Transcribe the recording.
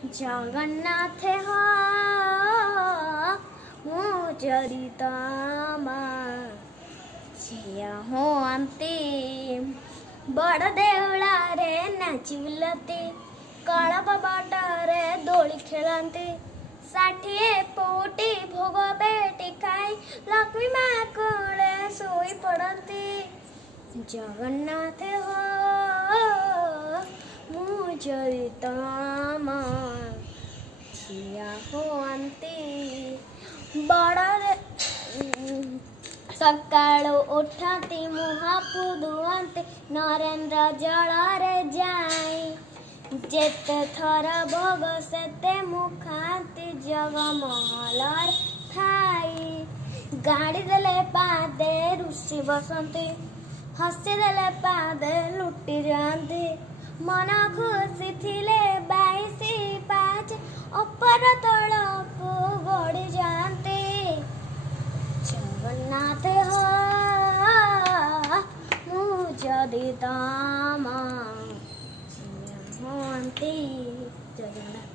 जगन्नाथ हो मो जरी झिया हो अंतिम बड़ देउला रे नाची बुलती कलप बटरे दोली खेलती 60 पौटी भोग बेटी खाई लक्ष्मी माँ कोले सोई पड़ती। जगन्नाथ हो मु जरितम झिया हो अंती बड़ सकाळु उठती मुहापु धुअंती नरेंद्र जलरे जाई जेते थर भोग सेते मुखाती जगमहल खाई गाड़ी देले पादे ऋषि बसंती हसी देले पादे लुटी जाती मन खुशी थिले 22 5 अपर तलपु गड़ी जाती। जगन्नाथ हो मु जदि तम झिया हो अंती। जगन्नाथ।